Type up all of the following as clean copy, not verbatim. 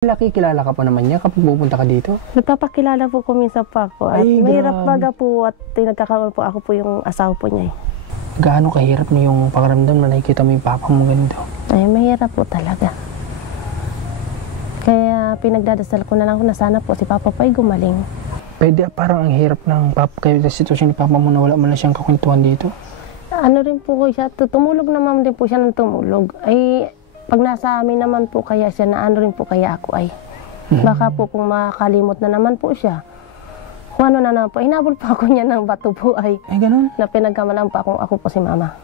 Laki, kilala ka pa naman niya kapag pupunta ka dito? Nagpapakilala po ko minsan po ako. At Ay, mahirap grabe. baga po at nagkakaroon po ako po yung asawa po niya. Gaano kahirap na yung pakiramdam na nakikita mo yung papa mo ganito? Ay, mahirap po talaga. Kaya pinagdadasal ko na lang na sana po si Papa po ay gumaling. Pwede, parang ang hirap ng papa, kayo sa sitwasyon ni papa mo na wala man lang siyang kakwentuhan dito. Ano rin po siya, tumulog naman din po siya ng tumulog. Ay, pag nasa amin naman po kaya siya, na ano rin po kaya ako ay. Baka po kung makakalimot na naman po siya. Kung ano na naman po, hinabol pa ako niya ng bato po ay. Ay, ganun. Na pinagkamalan pa ako po si Mama.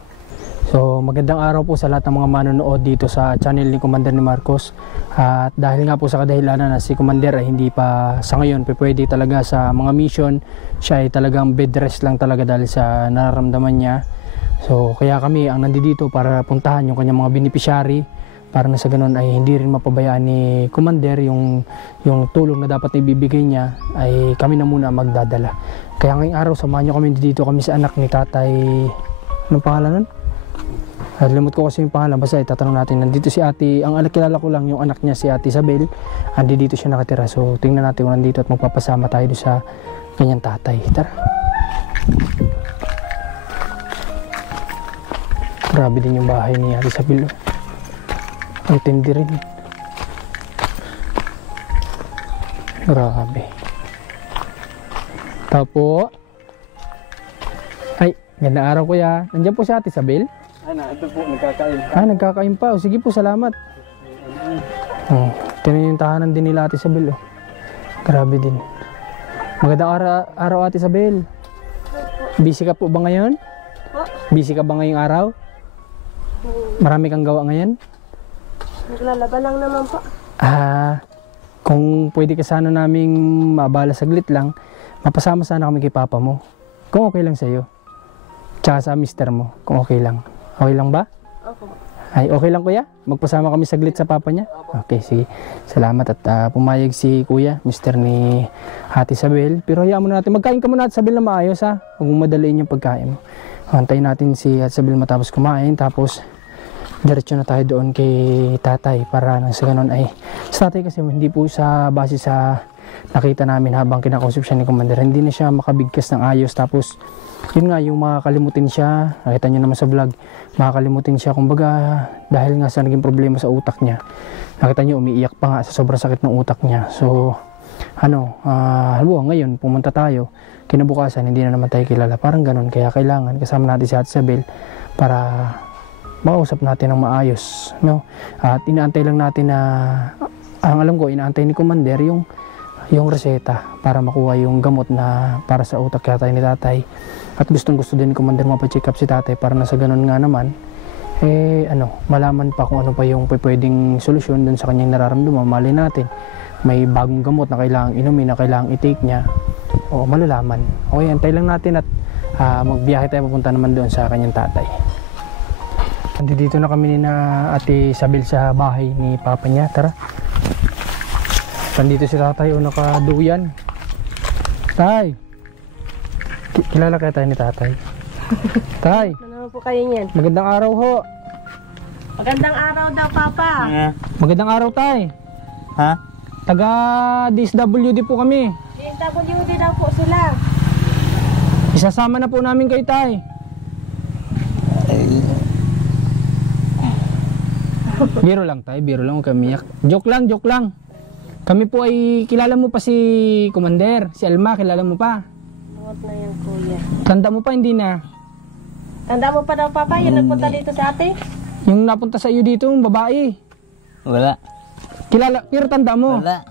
So, magandang araw po sa lahat ng mga manonood dito sa channel ni Commander ni Marcos. At dahil nga po sa kadahilanan na si Commander ay hindi pa sa ngayon pwede talaga sa mga mission, siya ay talagang bed rest lang talaga dahil sa nararamdaman niya. So, kaya kami ang nandito para puntahan yung kanyang mga beneficiary para na sa ganun ay hindi rin mapabayaan ni Commander yung tulong na dapat ibibigay niya ay kami na muna magdadala. Kaya ngayong araw samahan niyo kami dito kami sa anak ni Tatay, anong pangalan nun? Limot ko kasi yung pangalan, basta itatanong natin. Nandito si ate, ang kilala ko lang yung anak niya si Ate Isabel, andi dito siya nakatira. So tingnan natin kung nandito at magpapasama tayo sa kanyang tatay. Tara. Grabe din yung bahay ni Ate Isabel. Ang tindi rin. Grabe. Tapo. Ay, gandang araw kuya. Nandiyan po si Ate Isabel? Ito po, nagkakain. Nagkakain pa. O, sige po, salamat. Tinan yung tahanan din nila Ate Isabel. Oh. Grabe din. Magandang araw Ate Isabel. Busy ka po ba ngayon? Busy ka ba ngayong araw? Marami kang gawa ngayon? Naglalaba lang naman po. Kung pwede ka sana naming mabala saglit lang, mapasama sana kami kay papa mo. Kung okay lang sa'yo. Tsaka sa mister mo, kung okay lang. Okay lang ba? Opo. Ay, okay lang kuya? Magpasama kami saglit sa papa niya? Okay, sige. Salamat at pumayag si kuya, mister ni Ate Isabel. Pero hayaan mo na natin. Magkain ka muna Ate Isabel na maayos ha. Huwag mong madaliin yung pagkain mo. Antayin natin si Ate Isabel matapos kumain. Tapos, diretso na tayo doon kay tatay para nang sa ganun ay. Sa tatay kasi hindi po sa base sa nakita namin habang kinakausap siya ni Commander. Hindi na siya makabigkas ng ayos. Tapos, yun nga, yung makakalimutin siya, nakita nyo naman sa vlog, makakalimutin siya, kumbaga, dahil nga sa naging problema sa utak niya. Nakita nyo, umiiyak pa nga sa sobrang sakit ng utak niya. So, halimbawa ngayon, pumunta tayo, kinabukasan, hindi na naman tayo kilala. Parang ganun, kaya kailangan kasama natin si Ate Isabel para makausap natin ng maayos. No? At inaantay lang natin na, ang alam ko, inaantay ni Commander yung reseta para makuha yung gamot na para sa utak kaya tayo ni tatay. At gustong gusto din ni Commander mapacheck up si tatay para na sa ganun nga naman malaman pa kung ano pa yung pwedeng solusyon dun sa kanyang nararamdaman. Mali natin may bagong gamot na kailangang inumin, na kailangang i-take niya, o malalaman. Okay, antay lang natin at magbiyahe tayo papunta naman doon sa kanyang tatay. Dito na kami ni na Ate Isabel sa bahay ni papa niya. Tara. Nandito si tatay o nakaduyan. Tay! Kilala kaya tayo ni tatay? Tay! Ano naman po kayo niyan? Magandang araw ho! Magandang araw daw, Papa. Magandang araw tay! Ha? Taga DSWD po kami. DSWD daw po sila. Isasama na po namin kay tay. Biro lang tay, biro lang, huwag kami iyak. Joke lang. Kami po ay, kilala mo pa si Commander, si Alma, kilala mo pa? Tawad na yan, kuya. Tanda mo pa, hindi na? Tanda mo pa daw, Papa, yung nagpunta dito sa ate? Yung napunta sa iyo dito, yung babae. Wala. Kilala, pero tanda mo? Wala.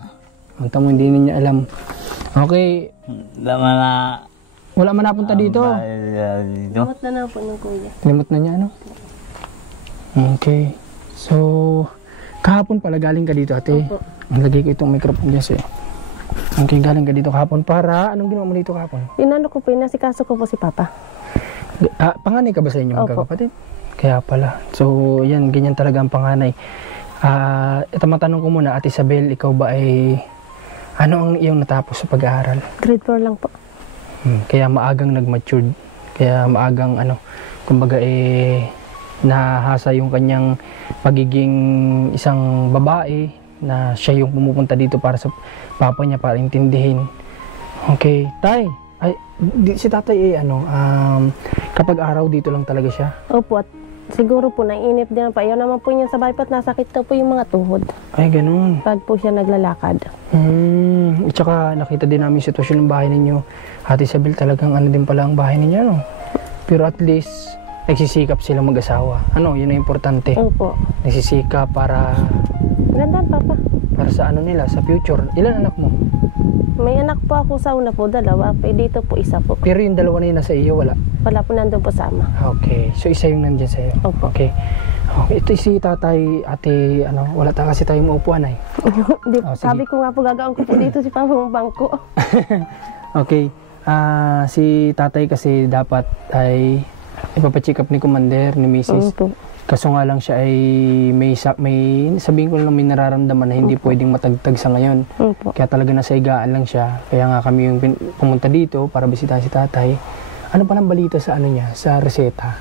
Tanda mo, hindi niya alam. Okay. Wala man napunta dito? Dito. Tawad na po yung kuya. Limot na niya, ano? Okay. So, kahapon pala galing ka dito, ate? Opo. Lagay ko itong microphone dyan sa'yo. Okay, galing ka dito kahapon para, anong ginawa mo dito kahapon? Inano ko po, inasikaso ko po si Papa. Panganay ka ba sa inyo Opo. magkakapatid? Kaya pala. So, yan, ganyan talaga ang panganay. Ito matanong ko muna, Ate Isabel, ikaw ba ay, ano ang iyong natapos sa pag-aaral? Grade 4 lang po. Kaya maagang nag-matured. Kaya maagang, kumbaga nahasa yung kanyang pagiging isang babae na siya yung pumupunta dito para sa papa niya, para intindihin. Okay, tay. Ay, si tatay kapag araw dito lang talaga siya. Opo, at siguro po naiinip din pa. Ayaw naman po niya sa bahay, pat nasakit daw po yung mga tuhod. Ay, ganun. Pag po siya naglalakad. At saka nakita din namin yung sitwasyon ng bahay ninyo. Ate Isabel, talagang ano din pala ang bahay ninyo, no? Pero at least, nagsisikap sila mag-asawa. Ano, yun ang importante. Opo. Nagsisikap para Gandaan, Papa. sa ano nila, sa future. Ilan anak mo? May anak po ako sa una po, 2. Dito po, 1 po. Pero yung 2 na yun nasa iyo, wala? Wala po nandun po sa ama. Okay. So, isa yung nandyan sa'yo? Opo. Okay. Ito si tatay, ate, wala kasi tayong maupuan ay. Di, sige. sabi ko nga po, gagawin ko po dito si Papa ng bangko. Okay. Si tatay kasi dapat ay ipapacheck up ni Commander, ni Mrs. Opo. Kaso nga lang siya ay may sabihin ko lang may nararamdaman na hindi pwedeng matagtag sa ngayon. Opo. Kaya talaga nasa higaan lang siya. Kaya nga kami yung pumunta dito para bisitahin si tatay. Ano pa ng balita sa ano niya, sa reseta?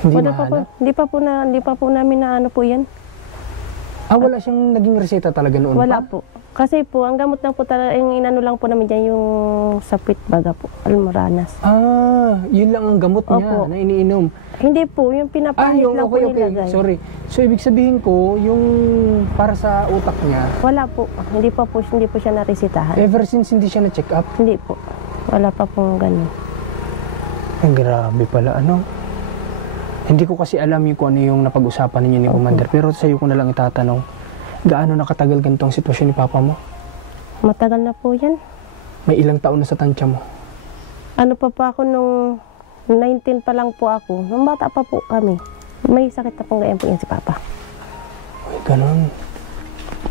Hindi mahanap? Hindi pa po namin na ano po yan. Wala siyang naging reseta talaga noon Wala pa? po. Kasi po, ang gamot lang po talaga, yung inano lang po namin dyan, yung sapit baga po, almoranas. Yun lang ang gamot niya Opo. na iniinom. Hindi po, yung pinapahit lang po nilagay. Sorry. So, ibig sabihin ko, yung para sa utak niya, Wala po. Hindi po siya naresitahan. ever since hindi siya na-check up, Hindi po. Wala pa pong ganun. grabe pala, Hindi ko kasi alam yung kung ano yung napag-usapan ninyo ni Commander. Pero sa iyo ko na lang itatanong, gaano nakatagal ganitong sitwasyon ni Papa mo? Matagal na po yan. May ilang taon na sa tansya mo? Ano pa ako nung 19 pa lang po ako. Nung bata pa po kami. May sakit na pong ganyan po yan si Papa. Ay, ganun.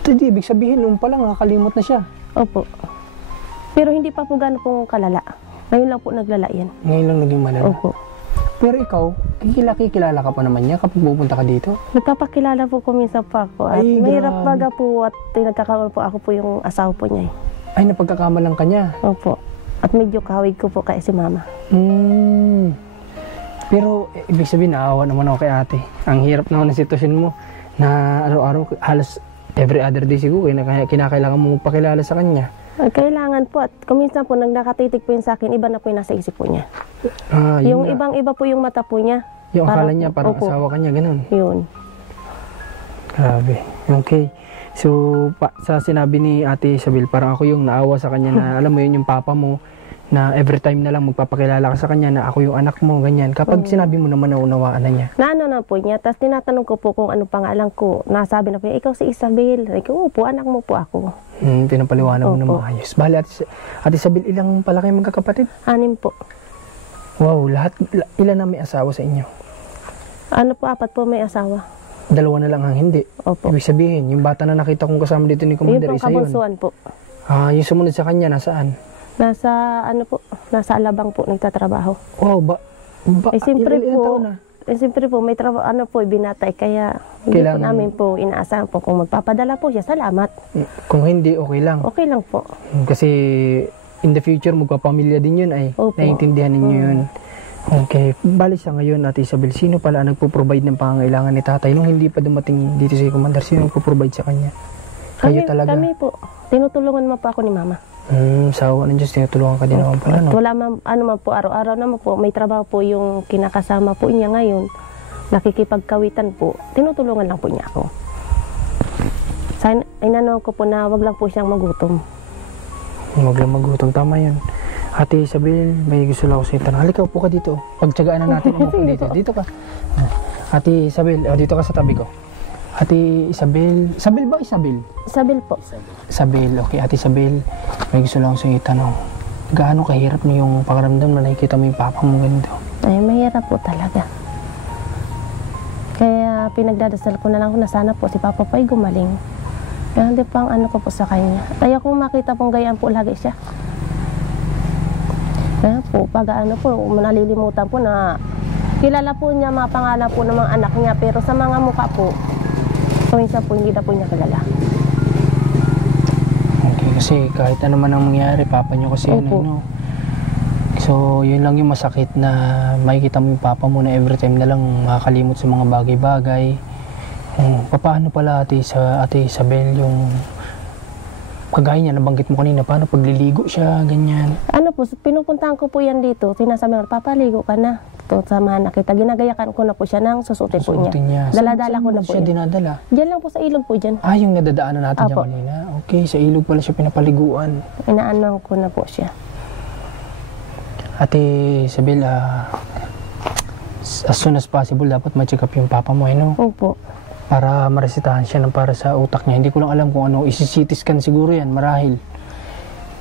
Hindi, ibig sabihin, nung pa lang nakakalimot na siya. Opo. Pero hindi pa po gano'n pong kalala. Ngayon lang po naglala yan. Ngayon lang naging malala. Opo. Pero ikaw, kikilala ka pa naman niya kapag pupunta ka dito? Nagpapakilala po ko minsan pa ako. At Ay, mahirap grabe. baga po at nagkakaroon po ako po yung asawa po niya. Ay, napagkakamalang ka niya. Opo. At medyo kawig ko po kaya si Mama. Pero, ibig sabihin, naawa naman ako kay ate. Ang hirap naman ng sitwasyon mo na araw-araw, halos every other day siguro, kaya kinakailangan mo magpakilala sa kanya. Kailangan po at kuminsan po nang nakatitig po yun sa akin, iba na po yung nasa isip po niya. Yung Yung ibang-iba po yung mata po niya. yung akala Parang- niya parang opo. asawa ka niya, ganun. Yun. Grabe. Okay. So, sa sinabi ni Ate Isabel, parang ako yung naawa sa kanya na, alam mo yun, yung papa mo, na every time na lang magpapakilala ka sa kanya na ako yung anak mo, ganyan. Kapag sinabi mo naman, naunawaan na niya. Naano na po niya. Tapos tinatanong ko po kung ano pangalan ko. Nasabi na po niya, ikaw si Isabel. Ikaw po, anak mo po ako. Pinapaliwanag mo na Opo. maayos. Bali, Ate Isabel, ilang pala kayo magkakapatid? 6 po. Wow, ilan na may asawa sa inyo? Ano po, 4 po may asawa. 2 na lang ang hindi. Opo. Ibig sabihin, yung bata na nakita kong kasama dito ni Yun Commander, po, isa yun. kabunsuan po. Yung sumunod sa kanya, nasaan? Nasa, ano po, nasa Alabang po, nagtatrabaho. Wow, Siyempre ilang taon na? Siyempre po, may trabaho, ano po, binatay. Kaya, hindi po Kailangan- namin po inaasahan po. Kung magpapadala po siya, salamat. Kung hindi, okay lang. Okay lang po. Kasi in the future, magpapamilya din yun ay. Opo. Naiintindihan ninyo yun. Okay. Bali sa ngayon, Ate Isabel, sino pala ang nagpo-provide ng pangangailangan ni tatay? Nung hindi pa dumating dito si Commander, sino nagpo-provide sa kanya? Kayo talaga? Kami po. Tinutulungan mo pa ako ni Mama. Sawa ng Diyos, tinutulungan ka din naman pala, At no? wala man, ano man po, araw-araw naman po, may trabaho po yung kinakasama po niya ngayon. Nakikipagkawitan po. Tinutulungan lang po niya ako. Inano ko po na wag lang po siyang magutom. Huwag lang magutom. Tama yun. Ate Isabel, may gusto lang ako sa itanong. Halika, upo ka dito. Pagtsagaan na natin umupo dito. Dito ka. Ate Isabel, dito ka sa tabi ko. Ate Isabel, Isabel ba Isabel? Isabel po. Isabel, okay. Ate Isabel, may gusto lang ako sa itanong. Gaano kahirap niyo yung pakiramdam na nakikita mo yung papa mo ganito? Ay, mahirap po talaga. Kaya pinagdadasal ko na lang na sana po si Papa po ay gumaling. Kaya hindi pa ang ano ko po sa kanya. Kaya kung makita pong gayaan po lagi siya. Kaya po, pag ano po, nalilimutan po na kilala po niya mga pangalan po ng mga anak niya. Pero sa mga mukha po, minsan po hindi na po niya kilala. Okay, kasi kahit ano man ang mangyari, papa niyo kasi Opo. ano. So, yun lang yung masakit na makikita mo yung papa mo na every time na lang makakalimot sa mga bagay-bagay. Paano pala Ate Isabel yung kagaya niya, nabanggit mo kanina, paano pagliligo siya, ganyan? Ano po, pinupuntahan ko po yan dito. Sinasabi ko, papaligo ka na. Ito, samahan na kita. Ginagayakan ko na po siya ng susutin po niya. Dala-dala ko na po siya yan. dinadala? Diyan lang po sa ilog po dyan. Yung nadadaanan natin dyan Apo. kanina. Okay, sa ilog pala siya pinapaliguan. Inaano ko na po siya. Ate Isabel, as soon as possible, dapat ma-check up yung papa mo, no? Opo. Para maresitahan siya ng para sa utak niya. Hindi ko lang alam kung ano, isi-CT scan siguro yan, marahil.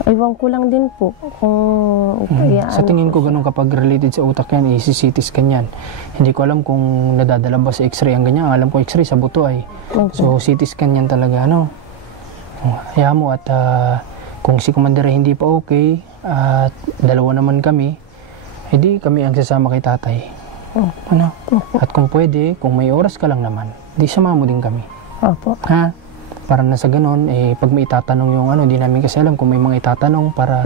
Ewan ko lang din po kung Sa tingin ko ganun kapag related sa utak yan, isi-CT scan yan. Hindi ko alam kung nadadala ba sa x-ray ang ganyan. Alam ko x-ray sa buto ay. Okay. So CT scan yan talaga, ano? Hayaan mo at kung si Commander ay hindi pa okay at dalawa naman kami, hindi kami ang sasama kay tatay. Ano? At kung pwede, kung may oras ka lang naman, di sama mo din kami. Opo. Ha? Para na sa ganun, pag may itatanong yung ano, di namin kasi alam kung may mga itatanong para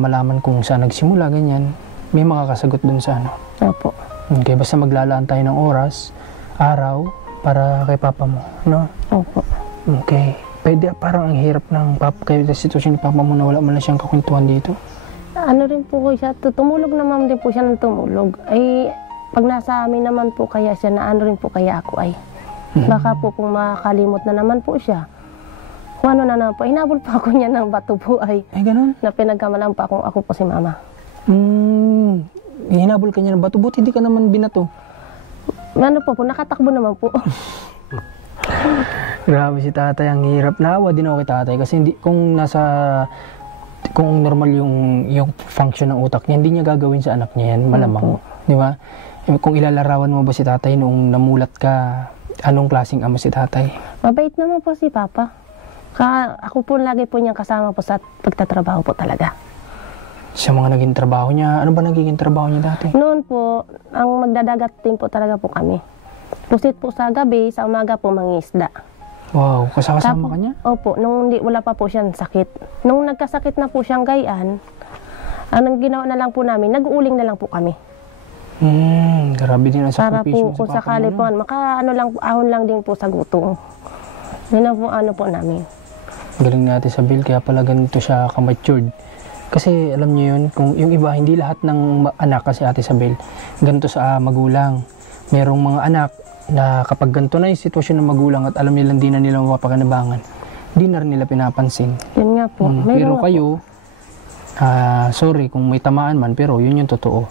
malaman kung saan nagsimula, ganyan. May makakasagot dun sa ano. Opo. Okay, basta maglalaan tayo ng oras, araw, para kay papa mo, no? Opo. Okay. Pwede, parang ang hirap ng papa, kayo sa sitwasyon ni papa mo na wala man lang siyang kakwentuhan dito. Ano rin po ko siya, tumulog naman din po siya ng tumulog. Ay, pag nasa amin naman po kaya siya, na ano rin po kaya ako ay. Baka po kung makalimot na naman po siya. Kung ano na naman po, hinabol pa ako niya ng bato po ay. Ay, ganun? Na pinagkamalang pa akong ako po si mama. Hinabol ka niya ng bato, buti hindi ka naman binato. Ano po, nakatakbo naman po. Grabe si tatay, ang hirap. Naawa din ako kay tatay kasi hindi, kung normal yung function ng utak niya, hindi niya gagawin sa anak niya yan, malamang. Di ba? Kung ilalarawan mo ba si tatay noong namulat ka, anong klaseng ama si tatay? Mabait naman po si papa. Ako po lagi po niyang kasama po sa pagtatrabaho po talaga. Sa mga naging trabaho niya, ano ba nagiging trabaho niya dati? Noon po, ang magdadagat din po talaga po kami. Pusit po sa gabi, sa umaga po mangisda. Wow, kasama ka niya? Opo, nung wala pa po siyang sakit. Nung nagkasakit na po siyang gayaan, ang ginawa na lang po namin, nag-uuling na lang po kami. Grabe din ang Para sakripisyo po, kung sa papa sakali mo, po, no? ahon lang din po sa gutom. Yun na po ano po namin. Galing natin sa Bill, kaya pala ganito siya ka-matured. Kasi alam niyo yun, kung yung iba, hindi lahat ng anak kasi Ate Isabel, ganito sa magulang. Merong mga anak na kapag ganito na yung sitwasyon ng magulang at alam nilang di na nila mapapakanabangan, di na rin nila pinapansin. Yun nga po. Pero kayo, sorry kung may tamaan man, pero yun yung totoo.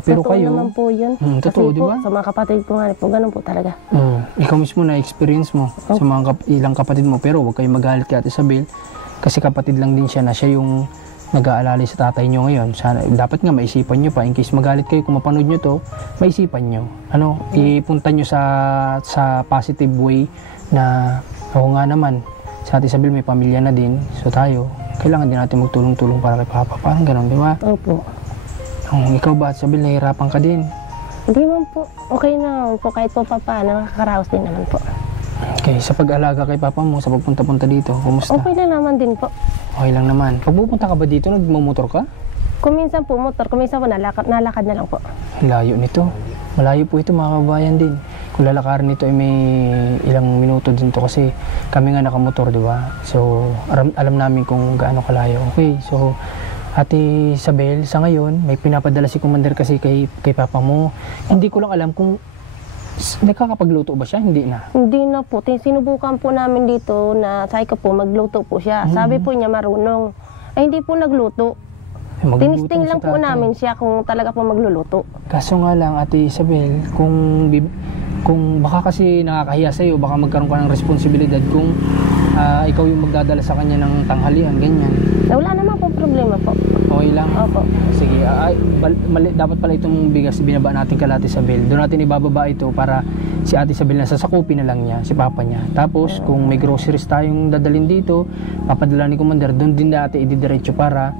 Pero totoo kayo, naman po yun. totoo, Kasi di po, ba? sa mga kapatid ko nga po, ganun po talaga. Ikaw mismo na-experience mo sa mga ilang kapatid mo, pero huwag kayong magalit kay Ate Isabel kasi kapatid lang din siya na siya yung nag-aalala sa tatay nyo ngayon. Dapat nga maisipan nyo pa, in case magalit kayo, kung mapanood nyo to, maisipan nyo. Ipunta nyo sa positive way na, oo nga naman, sa Ate Isabel may pamilya na din, so tayo, kailangan din natin magtulong-tulong para kay Papa. Parang ganun, di ba? Opo. Ikaw ba, Ate Isabel, nahihirapan ka din? Hindi man po. Okay na po, kahit po paano, nakakaraos din naman po. Okay, sa pag-alaga kay Papa mo, sa pagpunta-punta dito, kumusta? Okay na naman din po. Okay lang naman. Pag pupunta ka ba dito, nagmamotor ka? Kuminsan po motor, kuminsan po nalakad na lang po. Layo nito. Malayo po ito, mga kababayan din. Kung lalakarin nito ay may ilang minuto din to kasi kami nga nakamotor, di ba? So, alam namin kung gaano kalayo. Okay, so Ate Isabel, sa ngayon, may pinapadala si Commander kasi kay Papa mo. Hindi ko lang alam kung nakakapagluto ba siya? Hindi na. Hindi na po. Sinubukan po namin dito na sabi ko po, magluto po siya. Sabi po niya marunong. Ay, hindi po nagluto. Tinisting lang po namin siya kung talaga po magluluto. Kaso nga lang, Ate Isabel, kung baka kasi nakakahiya sa'yo, baka magkaroon ka ng responsibilidad kung ikaw yung magdadala sa kanya ng tanghalian, ganyan. Wala naman po problema po. Okay lang? Opo. Sige, dapat pala itong bigas binaba natin kay Ate Isabel. Doon natin ibababa ito para si Ate Isabel na sasakupin na lang niya, si Papa niya. Tapos, kung may groceries tayong dadalhin dito, papadala ni Commander, doon din natin ididiretso para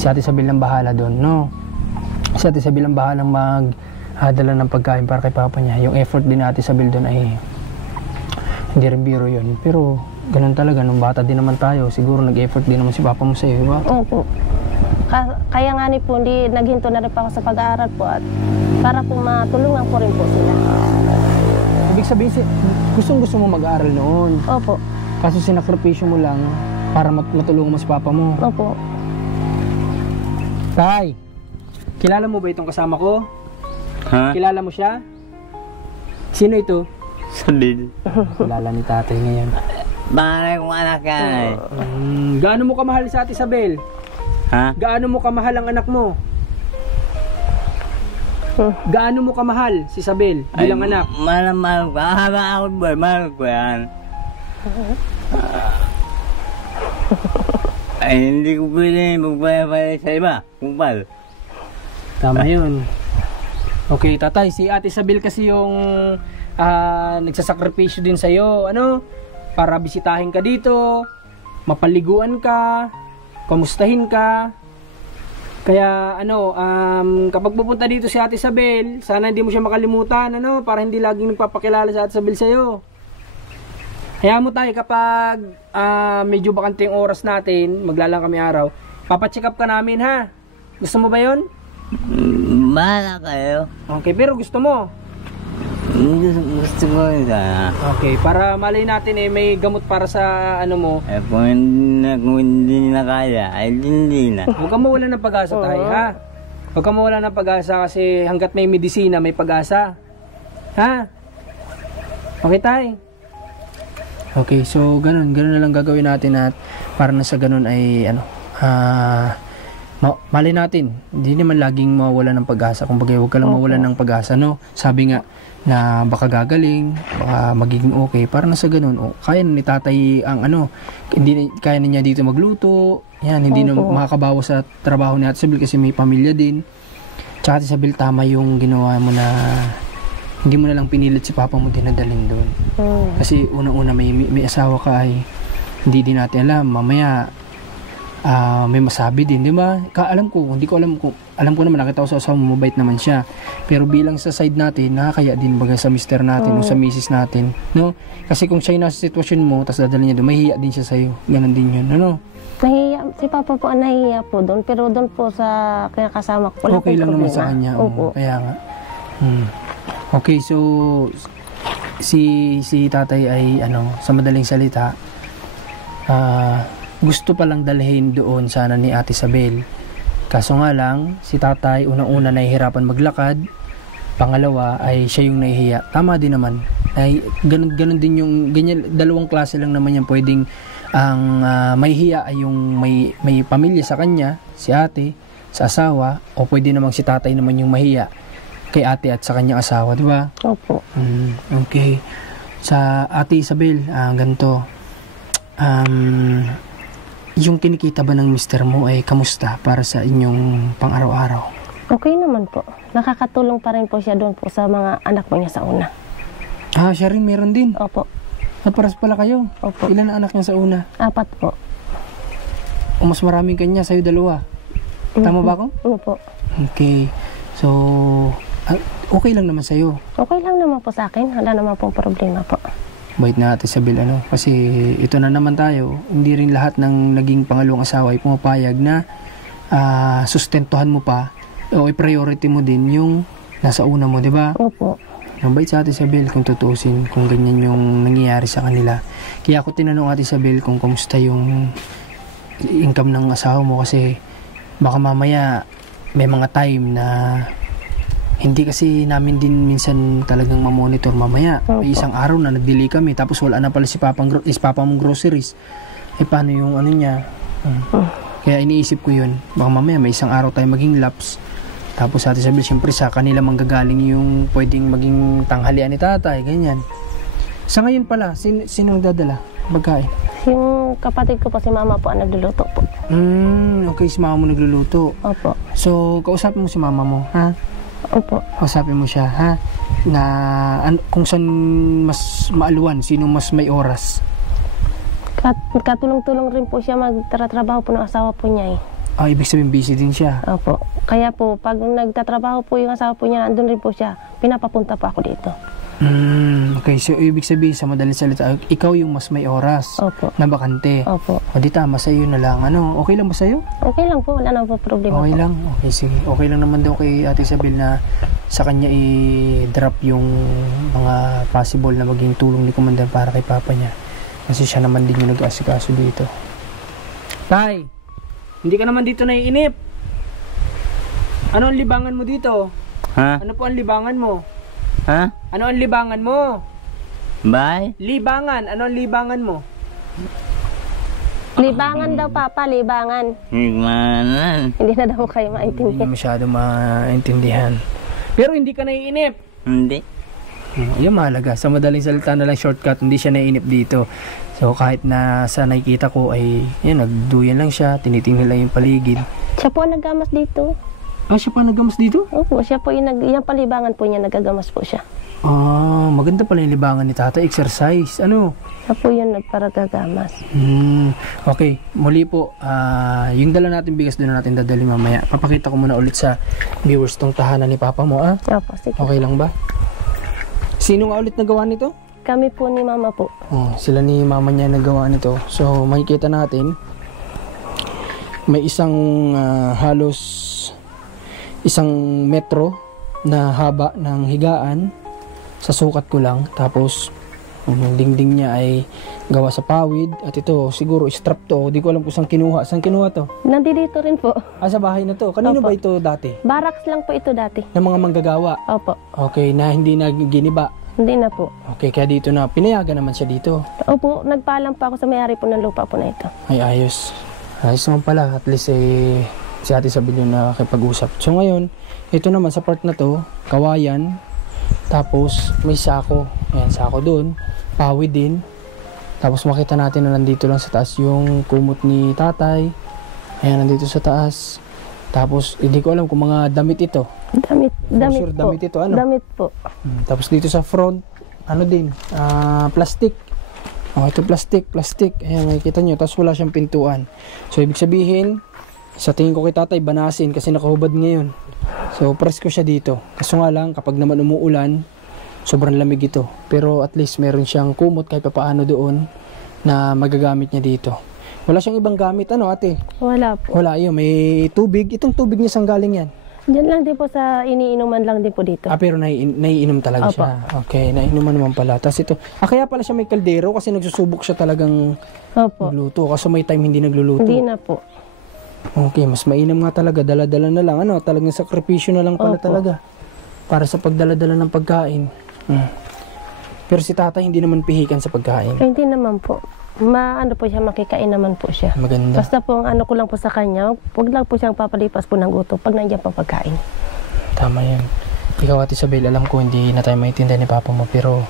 si Ate Isabel ang bahala doon, no? Si Ate Isabel ang bahala magdala ng pagkain para kay Papa niya. Yung effort din ni Ate Isabel doon ay hindi rin biro yun. Pero, ganun talaga, nung bata din naman tayo, siguro nag-effort din naman si Papa mo sa'yo, di ba? Opo. Kaya nga ni po, naghinto na rin pa ako sa pag-aaral po at para po matulungan ko rin po sila. Ibig sabihin, Gustong-gusto mo mag-aaral noon. Opo. Kaso sinakripisyo mo lang para matulungan mo si papa mo. Opo. Tay, kilala mo ba itong kasama ko? Ha? Kilala mo siya? Sino ito? Sabil. Kilala ni tatay ngayon. Panganay kong anak yan eh. Gaano mo kamahal sa Ate Isabel? Ha? Gaano mo kamahal ang anak mo? Gaano mo kamahal si Isabel bilang anak? Mahal ko. Habang ako boy, mahal ko yan. Ay, hindi ko pwede magpapalay sa iba. Kumpal. Tama yun. Okay, tatay, si Ate Isabel kasi yung nagsasakripisyo din sa'yo, ano? Para bisitahin ka dito, mapaliguan ka, kamustahin ka. Kaya kapag pupunta dito si Ate Isabel, sana hindi mo siya makalimutan, ano? Para hindi laging nagpapakilala si Ate Isabel sa'yo. Hayaan mo tayo kapag medyo bakante yung oras natin, maglalang kami araw, papacheck up ka namin, ha? Gusto mo ba yun? Bahala kayo. Okay, pero gusto mo? Gusto ko yun sana. Okay, para malay natin may gamot para sa ano mo. Eh, kung hindi na kaya, ay hindi na. Huwag kang mawala ng pag-asa tayo, ha? Huwag kang mawala ng pag-asa kasi hanggat may medisina, may pag-asa. Ha? Okay, tay? Okay, so ganun na lang gagawin natin at para na sa ganun ay malay natin, hindi naman laging mawala ng pag-asa. Kumbaga, huwag ka lang mawala ng pag-asa, no? Sabi nga, na baka gagaling, baka magiging okay. Para na sa ganun, kaya na ni tatay ang hindi kaya na niya dito magluto. Yan, hindi na makakabawas sa trabaho ni Ate Isabel kasi may pamilya din. Tsaka Ate Isabel, tama yung ginawa mo na hindi mo na lang pinilit si papa mo dinadalhin doon. Kasi unang-una may asawa ka ay hindi din natin alam. Mamaya may masabi din, di ba? Alam ko naman, nakita ko sa asawa mo, mabait naman siya. Pero bilang sa side natin, nakakaya din baga sa mister natin o sa misis natin, no? Kasi kung siya yung nasa sitwasyon mo, tapos dadala niya doon, may hiya din siya sa'yo. Ganon din yun, ano? Nahiya, si Papa po nahiya po doon, pero doon po sa kinakasama ko, wala okay lang naman sa kanya. Opo. Kaya nga. Okay, so si tatay ay sa madaling salita, gusto palang dalhin doon sana ni Ate Isabel. Kaso nga lang, si tatay unang-una nahihirapan maglakad, pangalawa ay siya yung nahihiya. Tama din naman. Ay ganun din yung ganyan, dalawang klase lang naman yan. Pwedeng ang may hiya ay yung may pamilya sa kanya, si ate, sa asawa, o pwede namang si tatay naman yung mahiya kay ate at sa kanyang asawa, di ba? Opo. Okay. Sa Ate Isabel, ganito. Yung kinikita ba ng mister mo ay kamusta para sa inyong pang-araw-araw? Okay naman po. Nakakatulong pa rin po siya doon po sa mga anak po niya sa una. Siya rin meron din. Opo. Paras pala kayo. Opo. Ilan ang anak niya sa una? 4 po. O mas maraming kanya, sa'yo 2. Tama ba ako? Opo. Okay. So, okay lang naman sa'yo. Okay lang naman po sa akin. Wala naman pong problema po. Bait na Ate Isabel, kasi ito na naman tayo, hindi rin lahat ng naging pangalawang asawa ay pumapayag na sustentuhan mo pa o i-priority mo din yung nasa una mo, di ba? Opo. Bait sa Ate Isabel kung tutusin, kung ganyan yung nangyayari sa kanila. Kaya ako tinanong Ate Isabel kung kamusta yung income ng asawa mo kasi baka mamaya may mga time na hindi kasi namin din minsan talagang mamonitor mamaya. May isang araw na nag-delay kami tapos wala na pala si papa mong groceries. Paano yung niya? Kaya iniisip ko yun. Baka mamaya may isang araw tayo maging lapse. Tapos Ate Isabel, siyempre sa kanila manggagaling yung pwedeng maging tanghalian ni tatay, ganyan. Sa ngayon pala, sino nagdadala? Pagkain? Yung kapatid ko po, si mama po, ang nagluluto po. Okay, si mama mo nagluluto. Opo. So, kausapin mo si mama mo, ha? Opo. Kausapin mo siya, ha? Na kung saan mas maaluan, sino mas may oras. Katulong-tulong rin po siya magtatrabaho po ng asawa po niya eh. Ibig sabihin busy din siya. Opo. Kaya po, pag nagtatrabaho po yung asawa po niya, andun rin po siya, pinapapunta po ako dito. Okay, so ibig sabihin sa madaling salita, ikaw yung mas may oras Opo. na bakante. Opo. O di tama, sa'yo na lang. Ano, okay lang ba sa'yo? Okay lang po, wala na po problema Okay po. lang? Okay, sige. Okay lang naman daw kay Ate Isabel na sa kanya i-drop yung mga possible na maging tulong ni Kumandan para kay Papa niya. Kasi siya naman din yung nag-asikaso dito. Tay, hindi ka naman dito naiinip. Ano ang libangan mo dito? Ha? Ano po ang libangan mo? Ha? Ano ang libangan mo? Bye? Libangan, ano ang libangan mo? Libangan daw, Papa, libangan. Higmanan. Hindi na daw kayo Hindi maintindihan. niya masyado maintindihan. Pero hindi ka naiinip. Hindi. Yung mahalaga. Sa madaling salita na lang shortcut, hindi siya naiinip dito. So kahit na sa nakikita ko ay yun, nagduyan lang siya, tinitingnan lang yung paligid. Siya po ang naggamas dito. Ah, siya pa nagamas dito? Opo, siya po yung yung palibangan po niya, nagagamas po siya. Ah, maganda pala yung libangan ni Tata. Exercise. Ano? Siya po yung nagparagagamas. Okay, muli po, yung dala natin bigas doon na natin dadali mamaya. Papakita ko muna ulit sa viewers tong tahanan ni Papa mo, ah. Opo, sige. Okay lang ba? Sino nga ulit nagawa nito? Kami po ni Mama po. Oh, sila ni Mama niya nagawa nito. So, makikita natin, may isang halos isang metro na haba ng higaan sa sukat ko lang. Tapos, yung dingding niya ay gawa sa pawid. At ito, siguro strap to. Di ko alam kung saan kinuha. Saan kinuha to? Nandito rin po. Ah, sa bahay na to. Kanino Opo. ba ito dati? Barracks lang po ito dati. Ng mga manggagawa. Opo, Okay, na hindi na giniba. hindi na po. Okay, kaya dito na. Pinayagan naman siya dito. Opo, nagpaalam pa ako sa may-ari po ng lupa po na ito. Ay, ayos. Ayos naman pala. At least si Ate Isabel yung nakakipag-usap. So ngayon, ito naman sa part na to, kawayan. Tapos may sako. Ayan, sako doon. Pawid din. Tapos makita natin na nandito lang sa taas yung kumot ni tatay. Ayan, nandito sa taas. Tapos, hindi ko alam kung mga damit ito. Damit sure, po. damit ito, ano? Damit po. Tapos dito sa front, ano din, plastic. Oh, ito plastic. Ayan, makikita nyo. Tapos wala siyang pintuan. So, ibig sabihin, sa tingin ko kay tatay, banasin kasi nakahubad ngayon. So, presko siya dito. Kaso nga lang, kapag naman umuulan, sobrang lamig ito. Pero at least meron siyang kumot kahit papaano doon na magagamit niya dito. Wala siyang ibang gamit, ano ate? Wala po. Wala yun, may tubig. Itong tubig niya saan galing yan? Diyan lang din po sa iniinuman lang din po dito. Ah, pero naiinom talaga Opo. siya. Okay, naiinuman naman pala. Tapos ito, kaya pala siya may kaldero kasi nagsusubok siya talagang Opo. magluto. Kasi may time hindi nagluluto. Hindi na po. Okay, mas mainam nga talaga. Dala-dala na lang. Ano, talagang sakripisyo na lang pala Opo. talaga. Para sa pagdala-dala ng pagkain. Pero si tata hindi naman pihikan sa pagkain. Ay, hindi naman po. Ano po siya, makikain naman po siya. Maganda. Basta po, ang ano ko lang po sa kanya, huwag lang po siyang papalipas po ng gutom pag nandiyan pa pagkain. Tama yan. Ikaw Ate Isabel, alam ko hindi na tayo maintindihan ni Papa mo, pero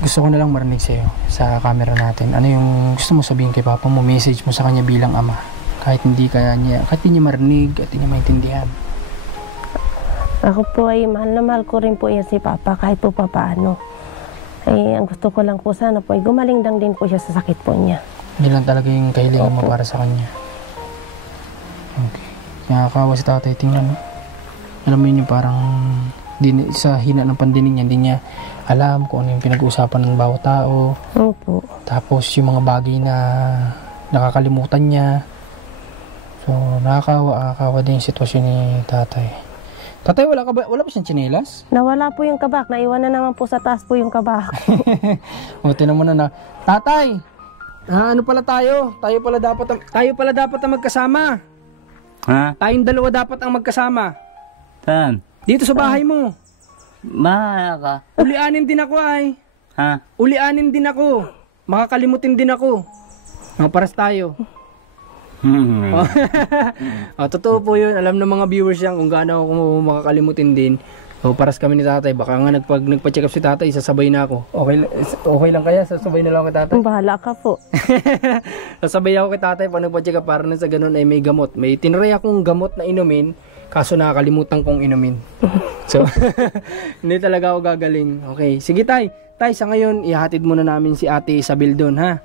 gusto ko na lang marinig sa'yo sa camera natin. Ano yung gusto mo sabihin kay Papa mo, message mo sa kanya bilang ama? Kahit hindi niya marinig at hindi niya maintindihan. Ako po ay mahal na mahal ko rin po yan si Papa kahit po papaano. Ay, ang gusto ko lang po sana po ay gumaling lang din po siya sa sakit po niya. Hindi lang talaga yung kahilingan mo Opo. para sa kanya. Okay. Nakakawa si tatay, tingnan mo. Alam mo yun yung parang sa hina ng pandinig niya, hindi niya alam kung ano yung pinag-uusapan ng bawat tao. Opo. Tapos yung mga bagay na nakakalimutan niya. So, nakakawa din yung sitwasyon ni tatay. Tatay, wala ba siyang tsinelas? Nawala po yung kabak. Naiwan na naman po sa taas po yung kabak. O, tinan mo na. Tatay! Ano pala tayo? Tayo pala dapat ang magkasama. Ha? Tayong dalawa dapat ang magkasama. Saan? Dito sa bahay mo. Bahala ka. Ulianin din ako ay. Ha? Ulianin din ako. Makakalimutin din ako. Paras tayo. Totoo po yun. Alam ng mga viewers yan kung gaano ako makakalimutin din. So, paras kami ni tatay. Baka nga nagpa-check up si tatay, sasabay na ako. Okay lang kaya? Sasabay na lang ako kay tatay? Bahala ka po. Sasabay ako kay tatay pag nagpa-check up para na sa ganun ay may gamot. May tinry akong gamot na inumin, kaso nakakalimutan kong inumin. So, hindi talaga ako gagaling. Okay, sige tay. Tay, sa ngayon, ihatid muna namin si Ate Isabel doon, ha?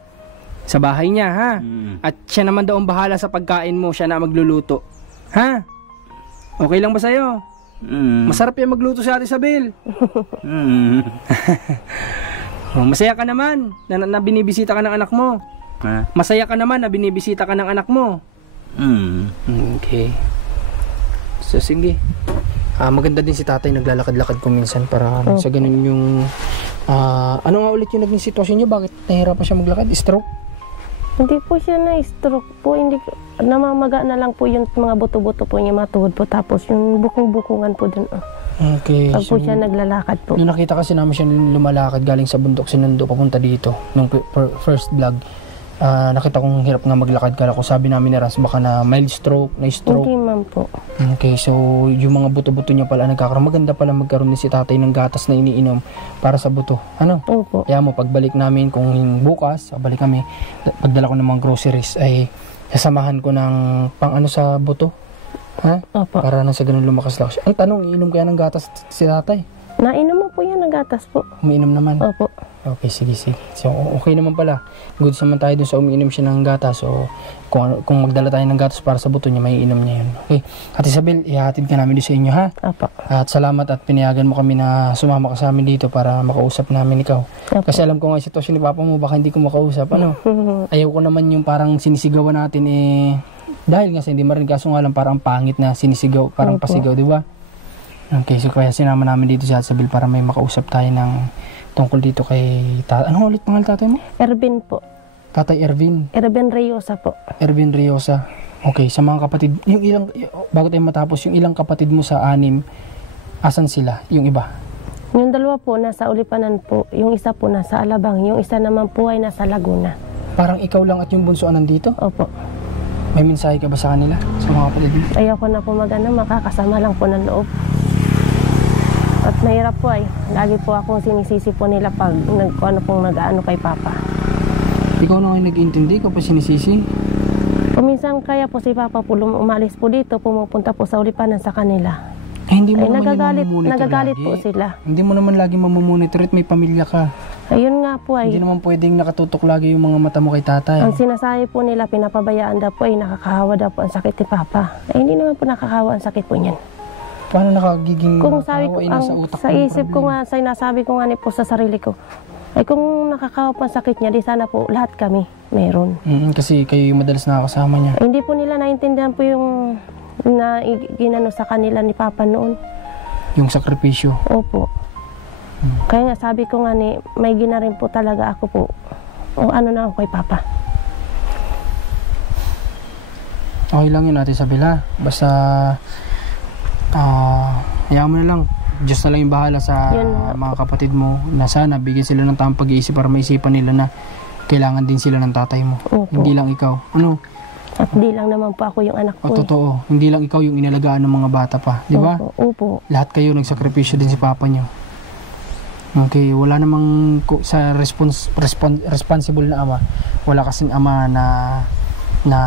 Sa bahay niya, ha? At siya naman daw ang bahala sa pagkain mo. Siya na magluluto. Ha? Okay lang ba sa'yo? Masarap yan magluto si Ate Isabel. Oh, masaya ka naman na binibisita ka ng anak mo. Masaya ka naman na binibisita ka ng anak mo. Okay. So sige. Maganda din si tatay naglalakad-lakad ko minsan para sa ganun yung ano nga ulit yung naging sitwasyon niyo? Bakit nahirapan siya maglakad? Stroke? Hindi po siya na-stroke po. Hindi, namamaga na lang po yung mga buto-buto po niya matuhod po. Tapos yung bukong-bukungan po dun. Okay. Pag po siya naglalakad po. Nung nakita kasi namin siya lumalakad galing sa bundok sinundo papunta dito nung first vlog, nakita kong hirap nga maglakad. Kala ko sabi namin ni Ras baka na mild stroke, na stroke. Hindi man po. Okay, so yung mga buto-buto niya pala nagkakaroon. Maganda pala magkaroon din si tatay ng gatas na iniinom para sa buto. Ano? Opo. Kaya mo pagbalik namin kung bukas, balik kami, pagdala ko ng mga groceries ay sasamahan ko ng pang ano sa buto. Ha? Opo. Para na sa ganun lumakas-lakas siya. Ang tanong, iinom kaya ng gatas si tatay? Nainom mo po yan ng gatas po. Umiinom naman? Opo. Okay, sige. So, okay naman pala. Good naman tayo dun sa umiinom siya ng gatas. So, kung magdala tayo ng gatas para sa buto niya, may inom niya yun. Okay. Ate Isabel, ihatid ka namin doon sa inyo, ha? Opo. At salamat at pinayagan mo kami na sumama ka sa amin dito para makausap namin ikaw. Opo. Kasi alam ko nga yung sitwasyon ni Papa mo, baka hindi ko makausap. Ano? Ayaw ko naman yung parang sinisigawan natin dahil nga sa hindi marinig, kaso nga lang parang pangit na sinisigaw, parang Opo. pasigaw, di ba? Okay, so kaya sinama namin dito si Ate Isabel para may makausap tayo ng tungkol dito kay ano ulit pangalan tatay mo? Ervin po. Tatay Ervin. Ervin Riosa po. Ervin Riosa. Okay, sa mga kapatid, yung ilang, bago tayo matapos, yung ilang kapatid mo sa 6, asan sila? Yung iba? Yung dalawa po nasa Ulipanan po. Yung isa po nasa Alabang. Yung isa naman po ay nasa Laguna. Parang ikaw lang at yung bunso nandito? Opo. May mensahe ka ba sa kanila? Sa mga kapatid mo? Ayoko na po makakasama lang po ng loob. At mahirap po ay, lagi po akong sinisisi po nila pag nag-ano kay Papa. Ikaw na ngayon nag-intindi, ikaw pa sinisisi? Kuminsan kaya po si Papa po umalis po dito, pumupunta po sa Ulipanan sa kanila. Hindi mo Ay naman nagagalit lagi. po sila. Hindi mo naman lagi mamamonitor at may pamilya ka. Ayun nga po ay, Hindi naman pwedeng nakatutok lagi yung mga mata mo kay tatay. ang sinasabi po nila, pinapabayaan daw po ay nakakahawa daw po ang sakit ni Papa. Ay hindi naman po nakakahawa ang sakit po niyan. Paano nakagiging Kung sabi ko, nasa utak sa mo yung isip ko problema? nga, sinasabi ko nga po sa sarili ko, ay kung nakakahawa po ang sakit niya, di sana po lahat kami meron. Kasi kayo yung madalas nakakasama niya. Ay, hindi po nila naintindihan po yung na ginano sa kanila ni Papa noon. Yung sakripisyo. Opo. Kaya nga sabi ko nga may gina rin po talaga ako po. O ano na ako kay Papa. Okay lang yun Ate Isabel ha. Basta hayaan mo na lang. Diyos na lang yung bahala sa mga kapatid mo na sana bigyan sila ng tamang pag-iisip para maisipan nila na kailangan din sila ng tatay mo. Opo. Hindi lang ikaw. Ano? At di lang naman po ako yung anak ko. Totoo. Hindi lang ikaw yung inalagaan ng mga bata pa. Di ba? Opo. Lahat kayo nagsakripisyo din si Papa nyo. Okay, wala namang sa responsible na ama. Wala kasing ama na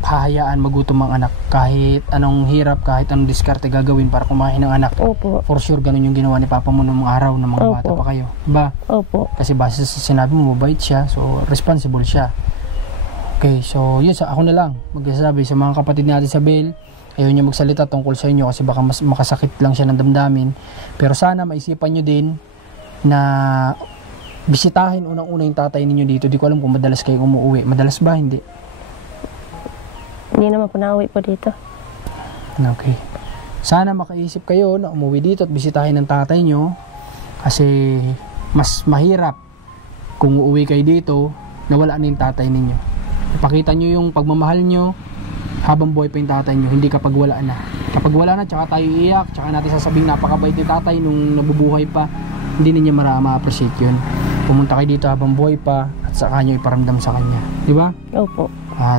hahayaan magutom ang anak. Kahit anong hirap, kahit anong diskarte gagawin para kumain ng anak. Opo. For sure, ganun yung ginawa ni Papa mo nung araw ng mga bata pa kayo. Diba? Opo. Kasi base sa sinabi mo, mabait siya. So, responsible siya. Okay, so yun, ako na lang magsasabi sa mga kapatid ni Ate Isabel. Ayaw niya magsalita tungkol sa inyo kasi baka mas makasakit lang siya ng damdamin. Pero sana maisipan nyo din na bisitahin unang-una yung tatay ninyo dito. Di ko alam kung madalas kayo umuwi. Madalas ba? Hindi. Hindi naman po nauwi po dito. Okay. Sana makaisip kayo na umuwi dito at bisitahin ng tatay nyo. Kasi mas mahirap kung uuwi kayo dito na wala na yung tatay ninyo. Ipakita nyo yung pagmamahal nyo habang buhay pa yung tatay nyo, hindi kapag wala na. Kapag wala na, tsaka tayo iiyak, tsaka natin sasabing napakabait yung tatay nung nabubuhay pa, hindi ninyo ma-appreciate yun. Pumunta kayo dito habang buhay pa at saka nyo iparamdam sa kanya. Di ba? Opo.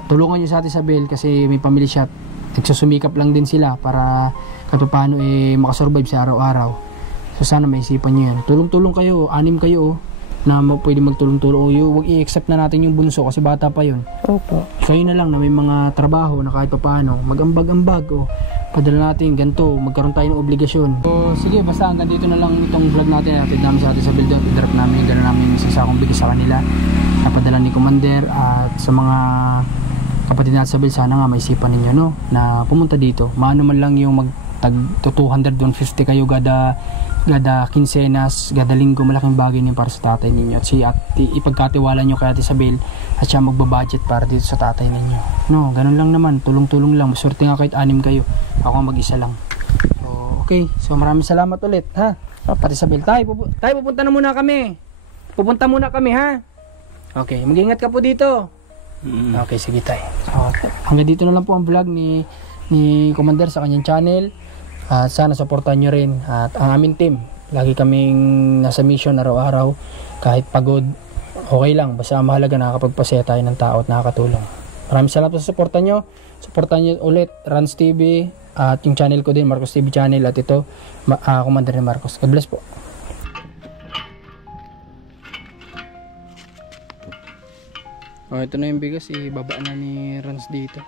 Tulungan nyo sa Ate Isabel kasi may pamilya siya. Nagsusumikap lang din sila para kahit paano makasurvive sa araw-araw. So sana maisipan nyo yan. Tulong-tulong kayo, 6 kayo na pwede magtulong-tulong. Huwag i-accept na natin yung bunso kasi bata pa yun. Opo. Kayo na lang na may mga trabaho na kahit paano mag-ambag-ambag o padala natin ganito, magkaroon tayo ng obligasyon. So sige, basta hanggang dito na lang itong vlog natin. Atid namin sa Ate Isabel doon, i-drop namin, gano'n namin isasakong bigay sa kanila. Napadala ni Commander at sa mga kapatid natin sa Isabel, sana nga maisipan ninyo no, na pumunta dito. Maano man lang yung tag 200, 150 kayo gada kinsenas, gada linggo, malaking bagay niyo para sa tatay ninyo. At ipagkatiwala nyo kay Ate Isabel at siya magbabudget para dito sa tatay ninyo. No, ganun lang naman, tulong-tulong lang. Maswerte nga kahit 6 kayo, ako mag-isa lang. So, okay, so maraming salamat ulit, ha? Ate Isabel, tayo pupunta na muna kami. Pupunta muna kami, ha? Okay, mag-ingat ka po dito. Okay, sige tayo. So, hanggang dito na lang po ang vlog ni Commander sa kanyang channel. At sana supportan nyo rin. At ang aming team, lagi kaming nasa mission araw-araw. Kahit pagod, okay lang. Basta mahalaga nakakapagpasaya tayo ng tao at nakakatulong. Maraming salamat sa supportan nyo. Supportan nyo ulit Rans TV at yung channel ko din, Marcos TV channel. At ito, Commander ni Marcos. God bless po. Oh, ito na yung bigas, ibaba na ni Rans dito.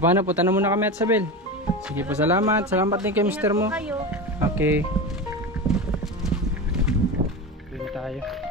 Paano? Punta na muna kami at Isabel. Sige po, salamat. Salamat din kay Mr. mo. Okay. Doon tayo.